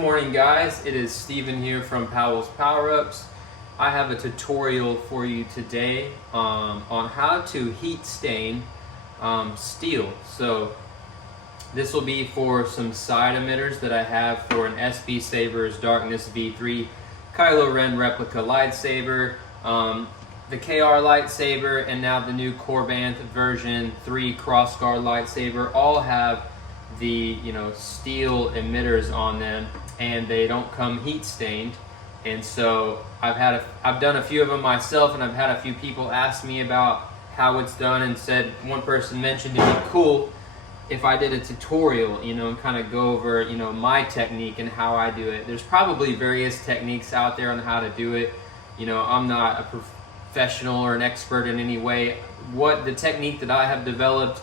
morning, guys. It is Steven here from Powell's Power Ups. I have a tutorial for you today on how to heat stain steel. So this will be for some side emitters that I have for an SB Sabres Darkness V3 Kylo Ren replica lightsaber, the KR lightsaber, and now the new Corbanth version 3 crossguard lightsaber all have the steel emitters on them, and they don't come heat stained. And so I've done a few of them myself, and I've had a few people ask me about how it's done, and said, one person mentioned it'd be cool if I did a tutorial, and kind of go over, my technique and how I do it. There's probably various techniques out there on how to do it. I'm not a professional or an expert in any way. What the technique that I have developed,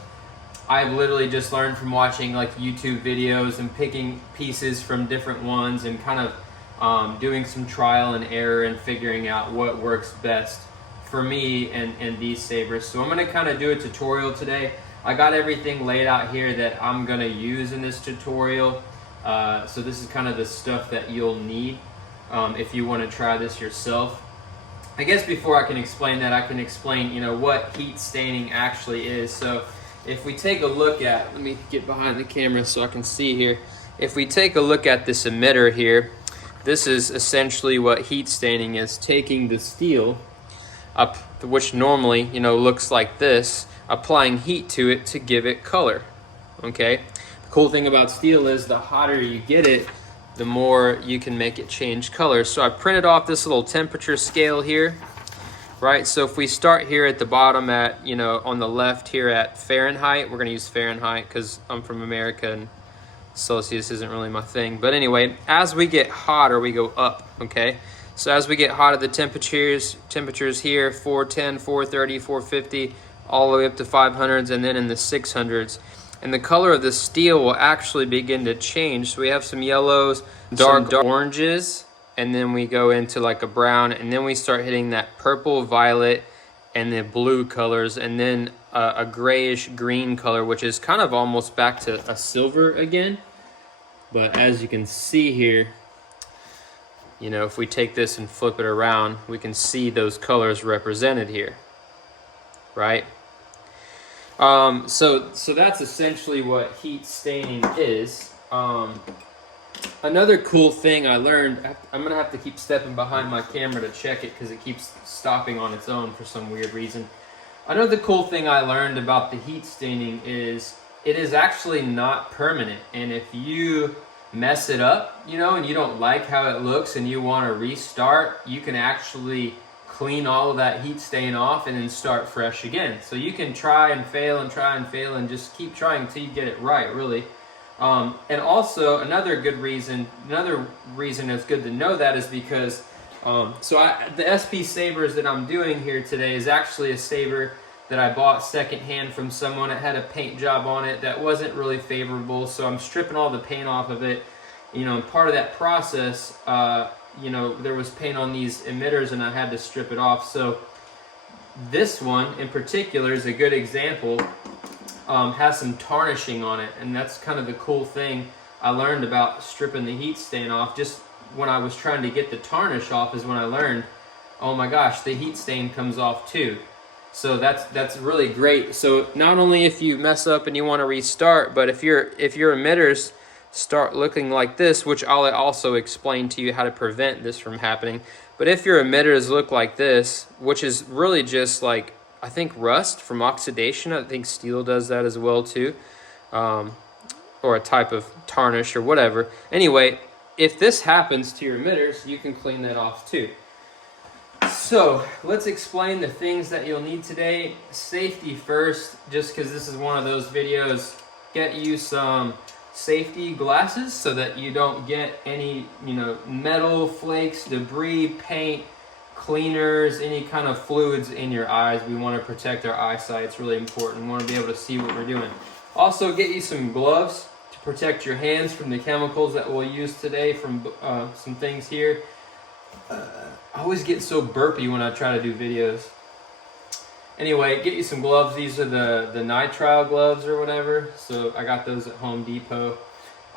I've literally just learned from watching like YouTube videos and picking pieces from different ones and kind of doing some trial and error and figuring out what works best for me and these sabers. So I'm going to kind of do a tutorial today. I got everything laid out here that I'm going to use in this tutorial. So this is kind of the stuff that you'll need if you want to try this yourself. I guess before I can explain that, I can explain what heat staining actually is. So if we take a look at, let me get behind the camera so I can see here. If we take a look at this emitter here, this is essentially what heat staining is: taking the steel up, which normally looks like this, applying heat to it to give it color. Okay, the cool thing about steel is the hotter you get it, the more you can make it change color. So I printed off this little temperature scale here. Right, so if we start here at the bottom at, on the left here at Fahrenheit, we're going to use Fahrenheit because I'm from America and Celsius isn't really my thing. But anyway, as we get hotter, we go up, okay? So as we get hotter, the temperatures here, 410, 430, 450, all the way up to 500s, and then in the 600s. And the color of the steel will actually begin to change. So we have some yellows, dark oranges, and then we go into like a brown, and then we start hitting that purple, violet, and the blue colors, and then a grayish green color, which is kind of almost back to a silver again. But as you can see here, if we take this and flip it around, we can see those colors represented here, right? So that's essentially what heat staining is. Another cool thing I learned, I'm going to have to keep stepping behind my camera to check it because it keeps stopping on its own for some weird reason. Another cool thing I learned about the heat staining is it is actually not permanent. And if you mess it up, and you don't like how it looks and you want to restart, you can actually clean all of that heat stain off and then start fresh again. So you can try and fail and just keep trying until you get it right, really. And also another reason it's good to know that is because the SP Sabres that I'm doing here today is actually a saber that I bought secondhand from someone. It had a paint job on it that wasn't really favorable, so I'm stripping all the paint off of it. And part of that process, there was paint on these emitters and I had to strip it off. So this one in particular is a good example. Has some tarnishing on it, and that's kind of the cool thing I learned about stripping the heat stain off. Just when I was trying to get the tarnish off is when I learned, oh my gosh, the heat stain comes off too. So that's really great. So not only if you mess up and you want to restart, but if your emitters start looking like this, which I'll also explain to you how to prevent this from happening, but if your emitters look like this, which is really just like, I think, rust from oxidation. I think steel does that as well too, or a type of tarnish or whatever. Anyway, if this happens to your emitters, you can clean that off too. So let's explain the things that you'll need today. Safety first, just because this is one of those videos. Get you some safety glasses so that you don't get any metal flakes, debris, paint, cleaners, any kind of fluids in your eyes. We want to protect our eyesight. It's really important. We want to be able to see what we're doing. Also, get you some gloves to protect your hands from the chemicals that we'll use today from some things here. I always get so burpy when I try to do videos. Anyway, get you some gloves. These are the nitrile gloves or whatever. So I got those at Home Depot.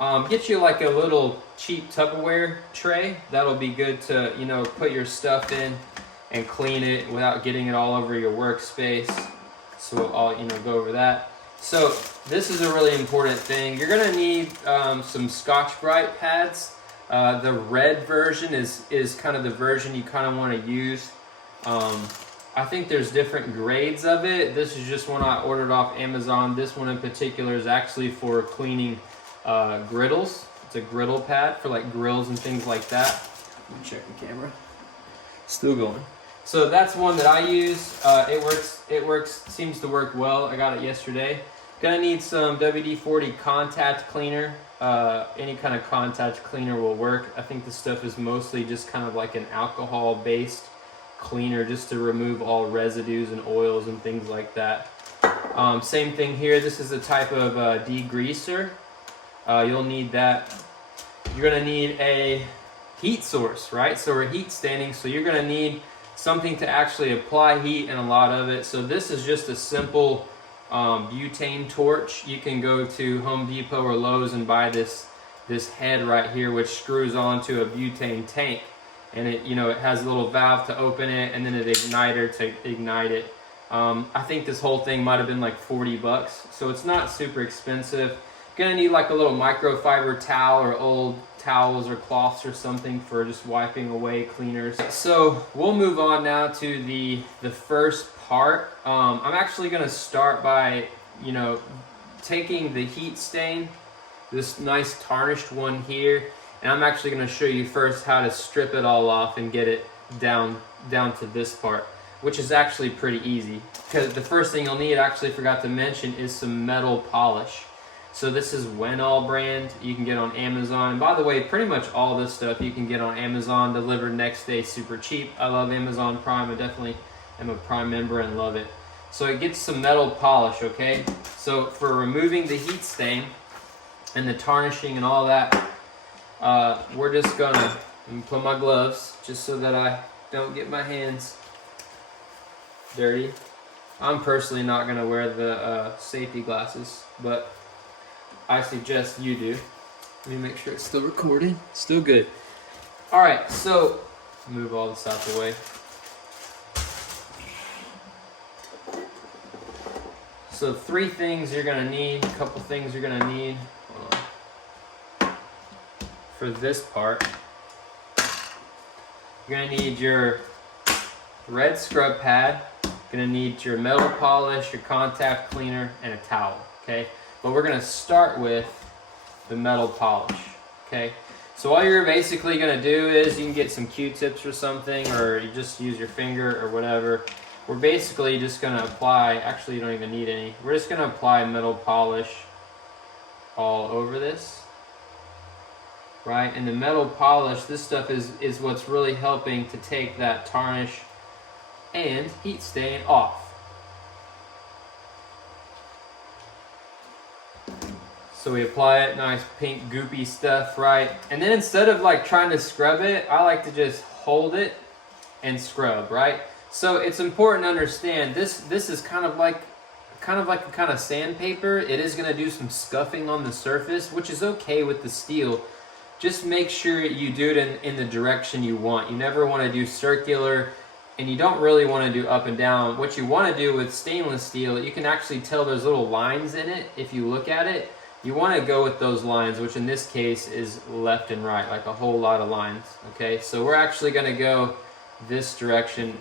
Get you like a little cheap Tupperware tray. That'll be good to, you know, put your stuff in and clean it without getting it all over your workspace. So I'll, you know, go over that. So this is a really important thing. You're gonna need some Scotch-Brite pads. The red version is kind of the version you kind of want to use. I think there's different grades of it. This is just one I ordered off Amazon. This one in particular is actually for cleaning griddles. It's a griddle pad for like grills and things like that. Let me check the camera. Still going. So that's one that I use. It works, seems to work well. I got it yesterday. Gonna need some WD-40 contact cleaner. Any kind of contact cleaner will work. I think this stuff is mostly just kind of like an alcohol-based cleaner just to remove all residues and oils and things like that. Same thing here. This is a type of degreaser. You'll need that. You're gonna need a heat source, right? So we're heat staining, so you're gonna need something to actually apply heat in a lot of it. So this is just a simple butane torch. You can go to Home Depot or Lowe's and buy this head right here, which screws onto a butane tank, and it, you know, it has a little valve to open it and then an igniter to ignite it. I think this whole thing might have been like 40 bucks, so it's not super expensive. Gonna need like a little microfiber towel or old towels or cloths or something for just wiping away cleaners. So we'll move on now to the first part. I'm actually gonna start by, you know, taking the heat stain, this nice tarnished one here, and I'm actually gonna show you first how to strip it all off and get it down to this part, which is actually pretty easy. Because the first thing you'll need, I actually forgot to mention, is some metal polish. So this is Wenall brand. You can get on Amazon. And by the way, pretty much all this stuff you can get on Amazon, delivered next day, super cheap. I love Amazon Prime. I definitely am a Prime member and love it. So it gets some metal polish, okay? So for removing the heat stain and the tarnishing and all that, we're just gonna put my gloves just so that I don't get my hands dirty. I'm personally not gonna wear the safety glasses, but I suggest you do. Let me make sure it's still recording. Still good. All right, so move all this out the way. So 3 things you're gonna need, a couple things you're gonna need for this part. You're gonna need your red scrub pad, you're gonna need your metal polish, your contact cleaner, and a towel, okay? But we're gonna start with the metal polish, okay? So all you're basically gonna do is, you can get some Q-tips or something, or you just use your finger or whatever. We're basically just gonna apply, actually you don't even need any, we're just gonna apply metal polish all over this, right? And the metal polish, this stuff is what's really helping to take that tarnish and heat stain off. So we apply it, nice pink goopy stuff, right? And then instead of like trying to scrub it, I like to just hold it and scrub, right? So it's important to understand this is kind of like a kind of sandpaper. It is gonna do some scuffing on the surface, which is okay with the steel. Just make sure you do it in the direction you want. You never wanna do circular, and you don't really wanna do up and down. What you wanna do with stainless steel, you can actually tell there's little lines in it if you look at it. You want to go with those lines, which in this case is left and right, like a whole lot of lines, okay? So we're actually going to go this direction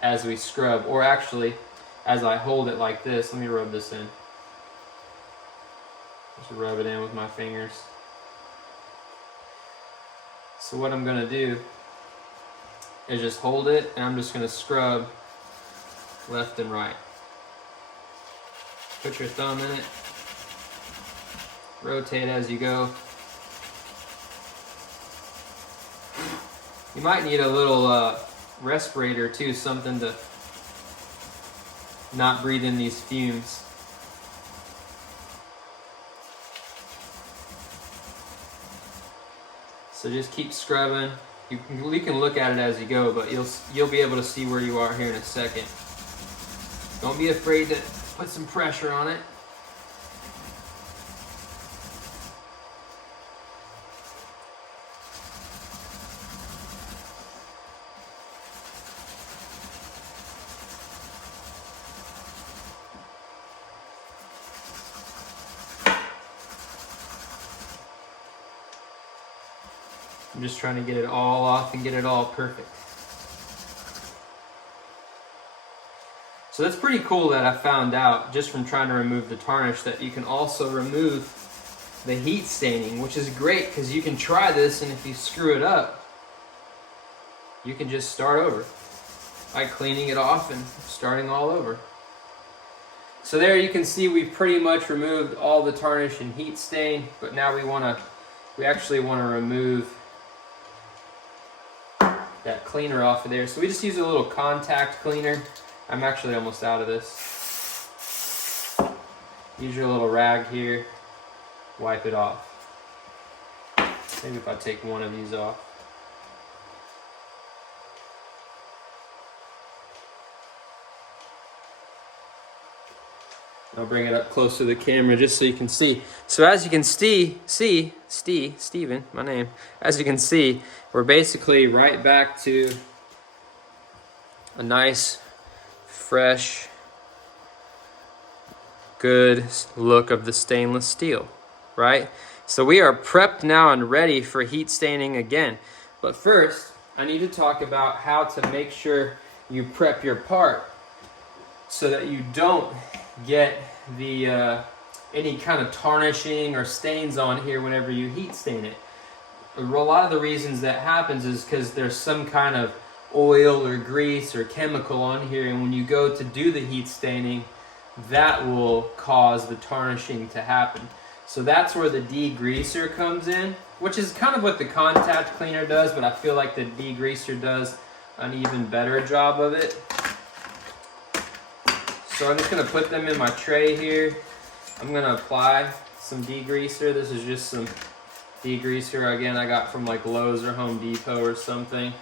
as we scrub, or actually, as I hold it like this. Let me rub this in. Just rub it in with my fingers. So what I'm going to do is just hold it, and I'm just going to scrub left and right. Put your thumb in it. Rotate as you go. You might need a little respirator too, something to not breathe in these fumes. So just keep scrubbing. You can look at it as you go, but you'll be able to see where you are here in a second. Don't be afraid to put some pressure on it. I'm just trying to get it all off and get it all perfect. So that's pretty cool that I found out just from trying to remove the tarnish that you can also remove the heat staining, which is great because you can try this, and if you screw it up, you can just start over by cleaning it off and starting all over. So there you can see we've pretty much removed all the tarnish and heat stain, but now we actually want to remove that cleaner off of there. So we just use a little contact cleaner. I'm actually almost out of this. Use your little rag here, wipe it off. Maybe if I take one of these off. I'll bring it up close to the camera just so you can see. So as you can see, Steven, my name. As you can see, we're basically right back to a nice, fresh, good look of the stainless steel, right? So we are prepped now and ready for heat staining again. But first, I need to talk about how to make sure you prep your part so that you don't get the any kind of tarnishing or stains on here whenever you heat stain it. A lot of the reasons that happens is because there's some kind of oil or grease or chemical on here, and when you go to do the heat staining, that will cause the tarnishing to happen. So that's where the degreaser comes in, which is kind of what the contact cleaner does, but I feel like the degreaser does an even better job of it. So I'm just going to put them in my tray here. I'm going to apply some degreaser. This is just some degreaser, again, I got from like Lowe's or Home Depot or something.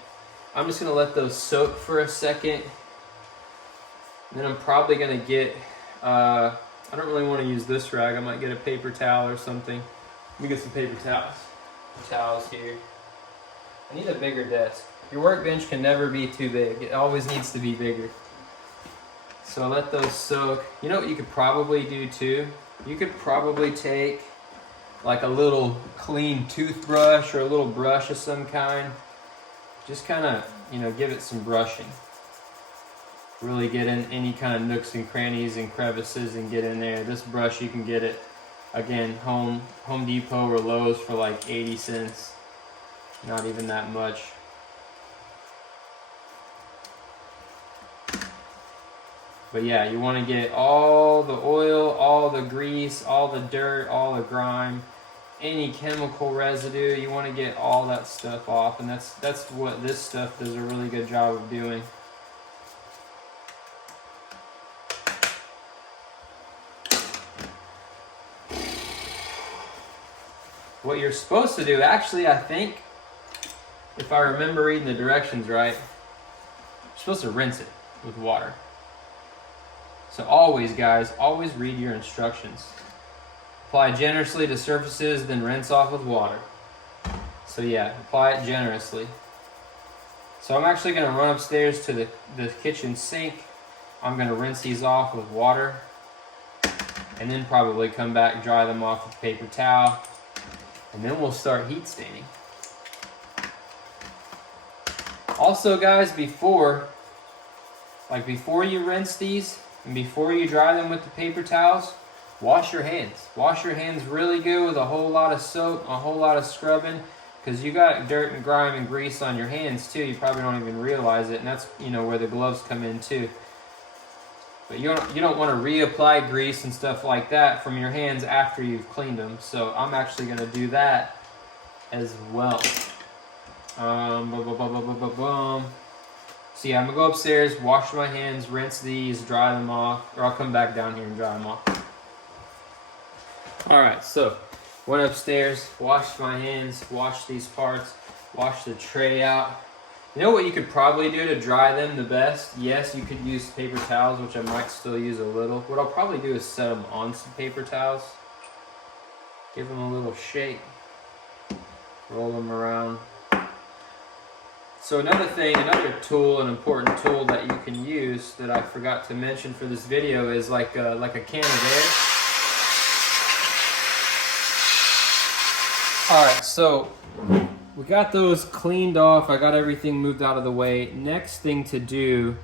I'm just going to let those soak for a second. Then I'm probably going to get, I don't really want to use this rag. I might get a paper towel or something. Let me get some paper towels. Towels here. I need a bigger desk. Your workbench can never be too big. It always needs to be bigger. So let those soak. You know what you could probably do too? You could probably take like a little clean toothbrush or a little brush of some kind. Just kind of, you know, give it some brushing. Really get in any kind of nooks and crannies and crevices and get in there. This brush, you can get it, again, Home Depot or Lowe's for like 80 cents. Not even that much. But yeah, you want to get all the oil, all the grease, all the dirt, all the grime, any chemical residue. You want to get all that stuff off, and that's what this stuff does a really good job of doing. What you're supposed to do, actually, I think, if I remember reading the directions right, you're supposed to rinse it with water. So always, guys, always read your instructions. Apply generously to surfaces, then rinse off with water. So yeah, apply it generously. So I'm actually going to run upstairs to the kitchen sink. I'm going to rinse these off with water. And then probably come back, dry them off with a paper towel. And then we'll start heat staining. Also, guys, before you rinse these, and before you dry them with the paper towels, wash your hands. Wash your hands really good with a whole lot of soap, a whole lot of scrubbing, because you got dirt and grime and grease on your hands too. You probably don't even realize it, and that's, you know, where the gloves come in too. But you don't want to reapply grease and stuff like that from your hands after you've cleaned them. So I'm actually going to do that as well. So yeah, I'm going to go upstairs, wash my hands, rinse these, dry them off, or I'll come back down here and dry them off. Alright, so went upstairs, washed my hands, washed these parts, washed the tray out. You know what you could probably do to dry them the best? Yes, you could use paper towels, which I might still use a little. What I'll probably do is set them on some paper towels. Give them a little shake. Roll them around. So another thing, another tool, an important tool that you can use that I forgot to mention for this video is like a can of air. Alright, so we got those cleaned off. I got everything moved out of the way. Next thing to do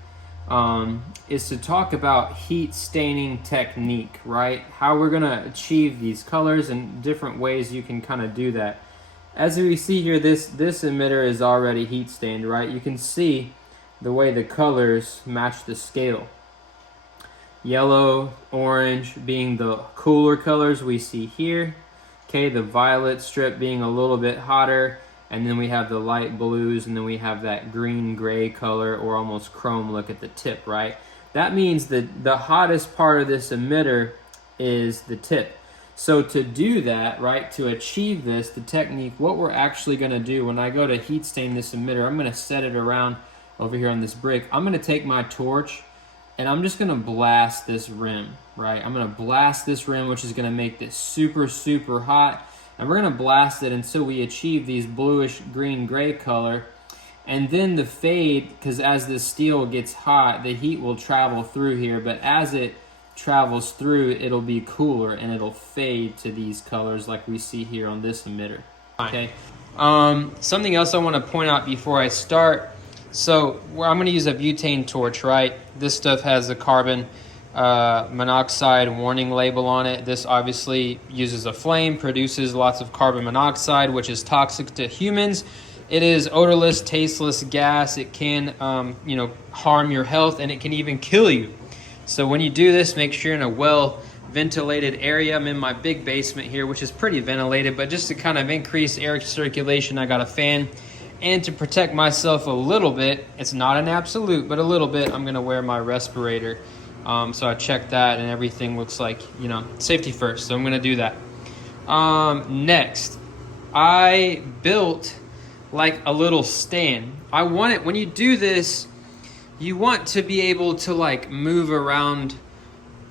is to talk about heat staining technique, right? How we're gonna achieve these colors and different ways you can kind of do that. As we see here, this emitter is already heat stained, right? You can see the way the colors match the scale. Yellow, orange being the cooler colors we see here. Okay, the violet strip being a little bit hotter, and then we have the light blues, and then we have that green gray color or almost chrome look at the tip, right? That means that the hottest part of this emitter is the tip. So to do that, right, to achieve this, the technique, what we're actually gonna do when I go to heat stain this emitter, I'm gonna set it around over here on this brick. I'm gonna take my torch and I'm just gonna blast this rim, right? I'm gonna blast this rim, which is gonna make this super, super hot. And we're gonna blast it until we achieve these bluish green gray color. And then the fade, because as the steel gets hot, the heat will travel through here, but as it travels through, it'll be cooler and it'll fade to these colors like we see here on this emitter, okay? Something else I wanna point out before I start. So I'm gonna use a butane torch, right? This stuff has a carbon monoxide warning label on it. This obviously uses a flame, produces lots of carbon monoxide, which is toxic to humans. It is odorless, tasteless gas. It can, harm your health, and it can even kill you. So when you do this, make sure you're in a well-ventilated area. I'm in my big basement here, which is pretty ventilated, but just to kind of increase air circulation, I got a fan. And to protect myself a little bit, it's not an absolute, but a little bit, I'm gonna wear my respirator. So I checked that and everything looks like, safety first. So I'm gonna do that. Next, I built like a little stand. I want it, when you do this, you want to be able to like move around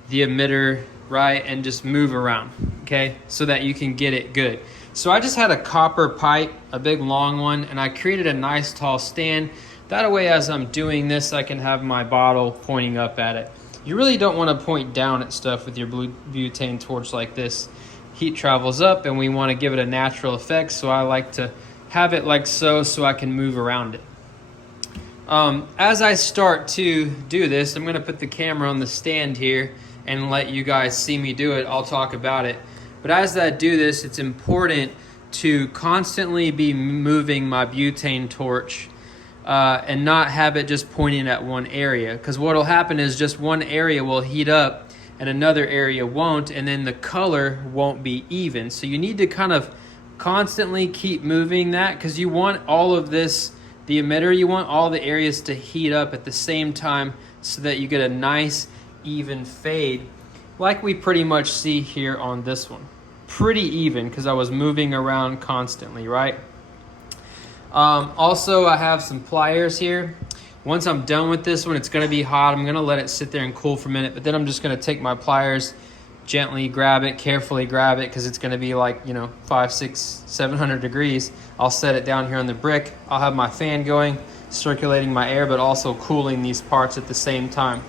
the emitter, right? And just move around, okay? So that you can get it good. So I just had a copper pipe, a big long one, and I created a nice tall stand. That way, as I'm doing this, I can have my bottle pointing up at it. You really don't want to point down at stuff with your butane torch like this. Heat travels up and we want to give it a natural effect, so I like to have it like so I can move around it. As I start to do this, I'm going to put the camera on the stand here and let you guys see me do it. I'll talk about it. But as I do this, it's important to constantly be moving my butane torch and not have it just pointing at one area. Because what will happen is just one area will heat up and another area won't, and then the color won't be even. So you need to kind of constantly keep moving that, because you want all of this, the emitter, you want all the areas to heat up at the same time so that you get a nice even fade like we pretty much see here on this one. Pretty even, because I was moving around constantly, right? Also, I have some pliers here. Once I'm done with this one, it's going to be hot. I'm going to let it sit there and cool for a minute, but then I'm just going to take my pliers, gently grab it, carefully grab it, because it's going to be like, 500, 600, 700 degrees. I'll set it down here on the brick. I'll have my fan going, circulating my air, but also cooling these parts at the same time.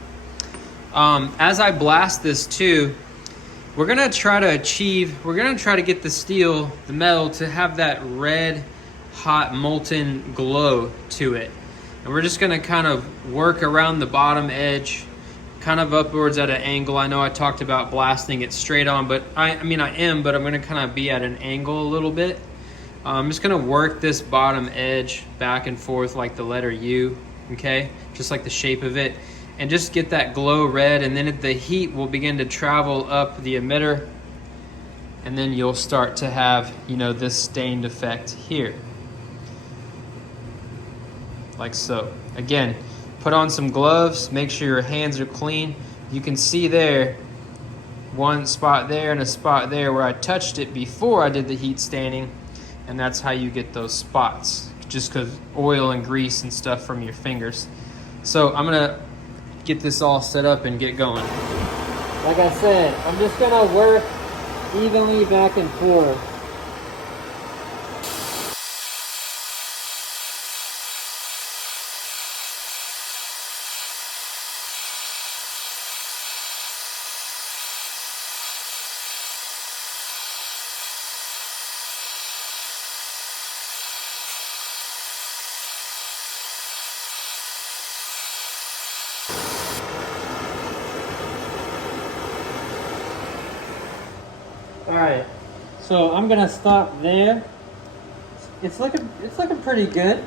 As I blast this too, we're gonna try to get the steel, the metal, to have that red, hot, molten glow to it. And we're just gonna kind of work around the bottom edge, kind of upwards at an angle. I know I talked about blasting it straight on, but I am, but I'm gonna kind of be at an angle a little bit. I'm just gonna work this bottom edge back and forth like the letter U, okay? Just like the shape of it. And just get that glow red, and then the heat will begin to travel up the emitter, and then you'll start to have, this stained effect here. Like so. Again, put on some gloves, make sure your hands are clean. You can see there, one spot there and a spot there where I touched it before I did the heat staining, and that's how you get those spots, just because oil and grease and stuff from your fingers. So I'm gonna get this all set up and get going. Like I said, I'm just gonna work evenly back and forth. All right, so I'm gonna stop there. It's looking pretty good.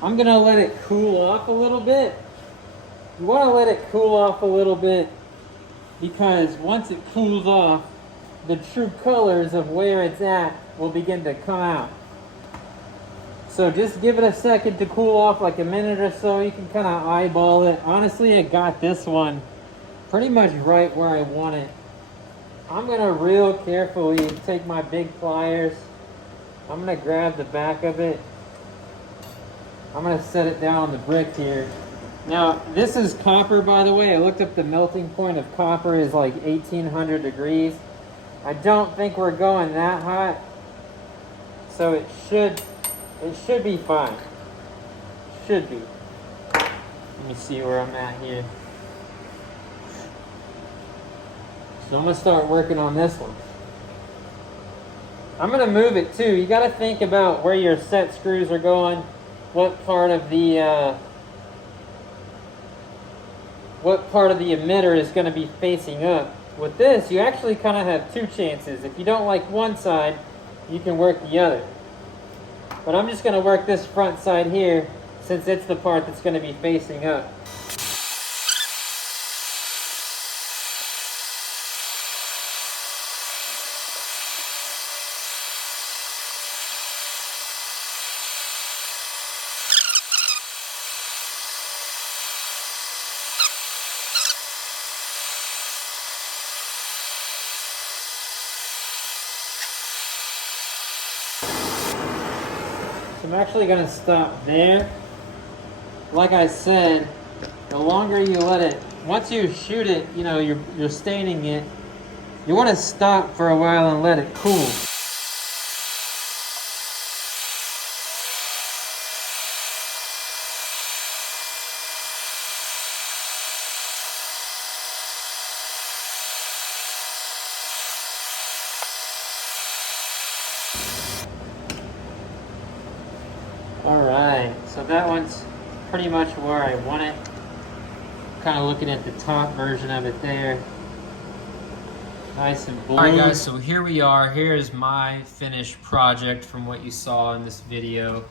I'm gonna let it cool off a little bit. You want to let it cool off a little bit because once it cools off, the true colors of where it's at will begin to come out. So just give it a second to cool off, like a minute or so. You can kind of eyeball it. Honestly, I got this one pretty much right where I want it. I'm gonna real carefully take my big pliers. I'm gonna grab the back of it. I'm gonna set it down on the brick here. Now, this is copper, by the way. I looked up the melting point of copper is like 1800 degrees. I don't think we're going that hot, so it should be fine. Should be. Let me see where I'm at here. So I'm gonna start working on this one. I'm gonna move it too. You gotta think about where your set screws are going, what part of the emitter is gonna be facing up. With this, you actually kind of have two chances. If you don't like one side, you can work the other. But I'm just gonna work this front side here since it's the part that's gonna be facing up. I'm actually going to stop there. Like I said, the longer you let it, once you shoot it, you know, you're staining it, you want to stop for a while and let it cool. Alright, so that one's pretty much where I want it. Kind of looking at the top version of it there. Nice and blue. Alright guys, so here we are. Here's my finished project from what you saw in this video.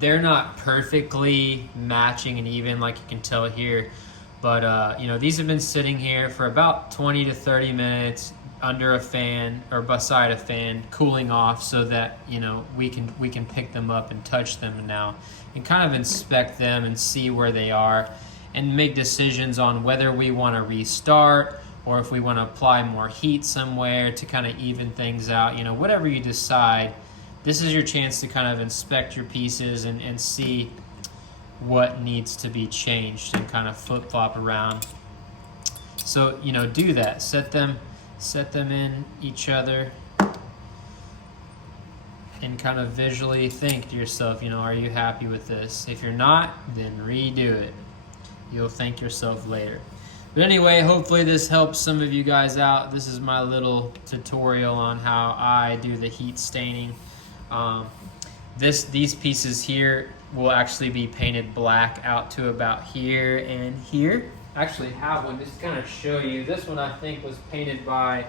They're not perfectly matching and even like you can tell here, but you know, these have been sitting here for about 20 to 30 minutes under a fan or beside a fan, cooling off, so that, you know, we can pick them up and touch them now and kind of inspect them and see where they are and make decisions on whether we want to restart or if we want to apply more heat somewhere to kind of even things out. You know, whatever you decide, this is your chance to kind of inspect your pieces and see what needs to be changed and kind of flip-flop around. So, you know, do that. Set them in each other and kind of visually think to yourself, you know, are you happy with this? If you're not, then redo it. You'll thank yourself later. But anyway, hopefully this helps some of you guys out. This is my little tutorial on how I do the heat staining. These pieces here will actually be painted black out to about here and here. I actually have one just to kind of show you. This one I think was painted by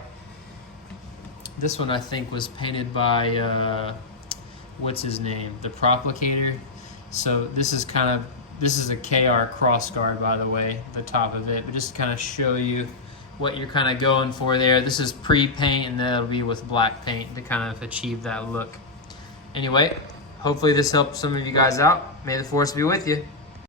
what's his name? The Proplicator. So this is a KR cross guard, by the way, the top of it, but just to kind of show you what you're kind of going for there. This is pre-paint, and that'll be with black paint to kind of achieve that look. Anyway, hopefully this helps some of you guys out. May the force be with you.